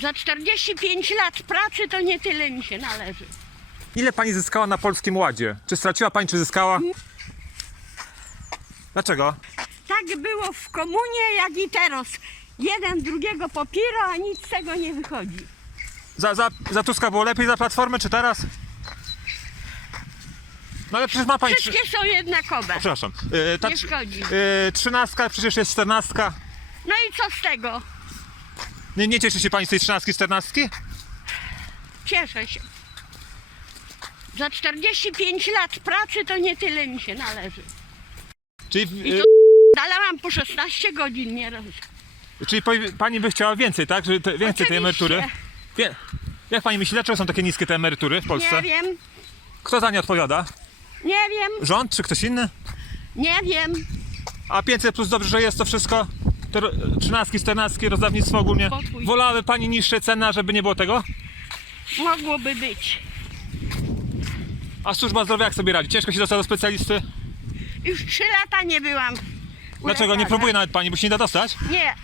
Za 45 lat pracy to nie tyle mi się należy. Ile pani zyskała na Polskim Ładzie? Czy straciła pani, czy zyskała? Dlaczego? Tak było w komunie, jak i teraz. Jeden drugiego popiera, a nic z tego nie wychodzi. Za, za, za Tuska było lepiej, za Platformę, czy teraz? No ale przecież ma pani... Wszystkie są jednakowe. Przepraszam. Yy, ta, Nie szkodzi. Yy, trzynastka, przecież jest czternastka. No i co z tego? Nie, nie cieszy się pani z tej trzynastki, czternastki? Cieszę się. Za 45 lat pracy to nie tyle mi się należy. Czyli, I yy, to dałam po 16 godzin nieraz. czyli powie- pani by chciała więcej, tak? Że te, więcej tej emerytury? Wie, jak pani myśli, dlaczego są takie niskie te emerytury w Polsce? Nie wiem, Kto za nie odpowiada? nie wiem, Rząd czy ktoś inny? nie wiem. A 500 plus dobrze, że jest to wszystko? Te ro- trzynastki, czternastki, rozdawnictwo ogólnie. Spokój. Wolały pani niższe ceny, żeby nie było tego? Mogłoby być. A służba zdrowia jak sobie radzi? Ciężko się dostać do specjalisty? Już 3 lata nie byłam. u Dlaczego? Nie lekarza. próbuje nawet pani, bo się nie da dostać? Nie.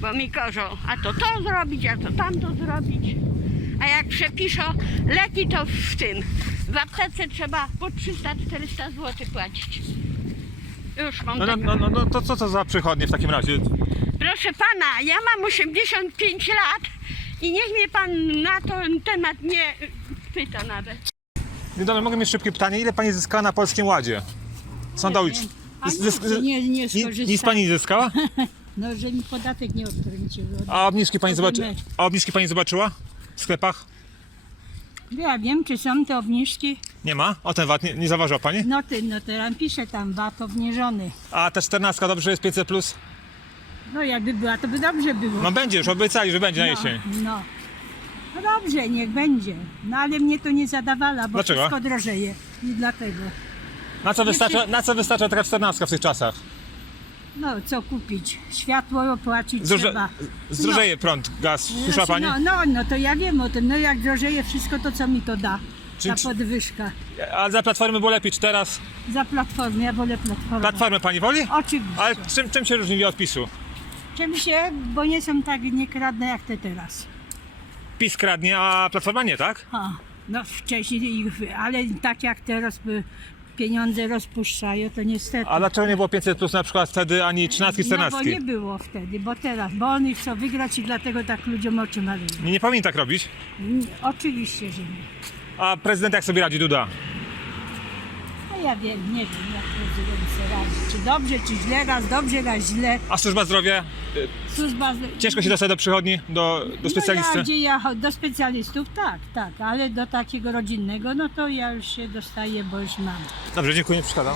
Bo mi każą, a to to zrobić, a to tamto zrobić. A jak przepiszą leki, to w tym. W aptece trzeba po 300-400 zł płacić. Już mam No, no, tego. no, no, no to co to za przychodnie w takim razie? Proszę pana, ja mam 85 lat i niech mnie pan na ten temat nie pyta nawet. Dzień dobry, mogę mieć szybkie pytanie. Ile pani zyskała na Polskim Ładzie? Sądowicz. A nie, nie, nie Ni- skorzystałem. Nic pani nie zyskała? No, że mi podatek nie odtrącił. A obniżki pani, zobaczy... A obniżki pani zobaczyła? W sklepach? Ja wiem, czy są te obniżki. Nie ma? O ten VAT nie, nie zauważyła pani? No ty, no teraz pisze tam VAT obniżony. A ta 14 dobrze jest 500 plus? No jakby była, to by dobrze było. No będzie, już obiecali, że będzie na no, jesień. no. No dobrze, niech będzie. No ale mnie to nie zadawala, bo Dlaczego? wszystko drożeje. I dlatego. Na co, wystarcza, na co wystarcza taka 14 w tych czasach? No co kupić? Światło opłacić Zdroże... trzeba. Zdrożeje prąd, gaz. Słyszała pani? No, no, no to ja wiem o tym. No jak drożeje wszystko, to co mi to da? Czy- Ta podwyżka. A za Platformy było lepiej, czy teraz? Za platformę, ja wolę platformę. Platformę pani woli? Oczywiście. Ale czym, czym się różni od PiSu? Czym się, bo nie są tak niekradne jak te teraz. PiS kradnie, a Platforma nie, tak? A, no wcześniej, ich, ale tak jak teraz by pieniądze rozpuszczają, to niestety. A dlaczego nie było 500 plus na przykład wtedy, ani 13, No 14? bo nie było wtedy, bo teraz, bo oni chcą wygrać i dlatego tak ludziom oczy malują. Nie, nie powinien tak robić. Oczywiście, że nie. A prezydent jak sobie radzi, Duda? Ja wiem, nie wiem jak prezydent sobie radzi. Czy dobrze, czy źle, raz dobrze, raz źle. A służba zdrowia? Służba... Ciężko się dostać do przychodni, do, do specjalisty? No ja, gdzie ja, do specjalistów tak, tak, ale do takiego rodzinnego, no to ja już się dostaję, bo już mam. Dobrze, dziękuję, nie przeszkadzam.